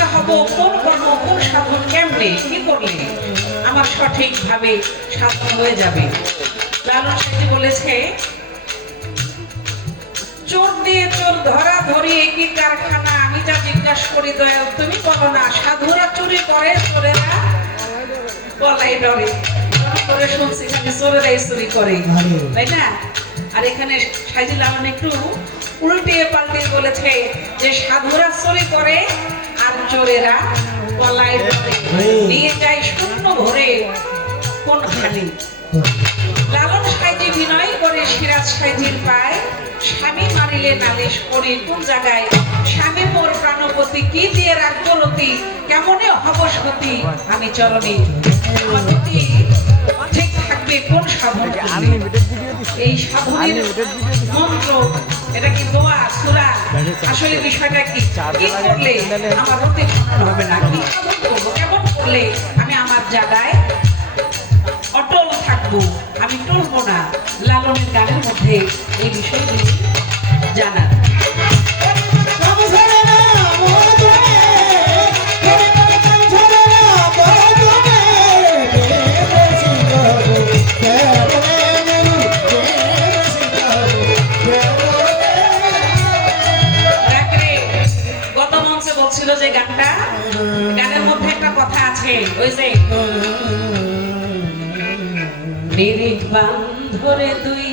সাধিকা হব কোন কর্ম কোন সাধন কেমনে কি করলে আমার সঠিকভাবে সাধন হয়ে যাবে। লালন সাথী বলেছে, চোর দিয়ে চোর ধরা ধরি একই কারখানা, আমি যা জিজ্ঞাসা করি দয়াল তুমি বলো না, সাধুরা চুরি করে চোরেরা পলাই ডরে। করে শুনছি খালি চোরেরাই চুরি করে, তাই না? আর এখানে সাইজি লালন একটু উল্টিয়ে পাল্টিয়ে বলেছে যে সাধুরা চুরি করে আর চোরেরা পলাই ডরে, নিয়ে যায় শূন্য ভরে কোন খালি। লালন সাইজি বিনয় করে সিরাজ সাইজির পায়, স্বামী মারিলে নালিশ করি কোন জায়গায়, স্বামী মোর প্রাণপতি কি দিয়ে রাখবো রতি, কেমনে হব সতী আমি চরণে, আমার গতি ঠিক থাকবে কোন সাধন করলে। এই সাধনের মন্ত্র এটা কি দোয়া সূরা, আসলে বিষয়টা কি, কি করলে আমার রতি খণ্ডন হবে না, কি সাধন করবো, কেমন করলে আমি আমার জায়গায় অটল থাকবো, আমি টলবো না। লালনের গানের মধ্যে এই বিষয়গুলি জানা। গত মঞ্চে বলছিল যে গানটা, গানের মধ্যে একটা কথা আছে, ওই যে নিরিখ বান্ধরে দুই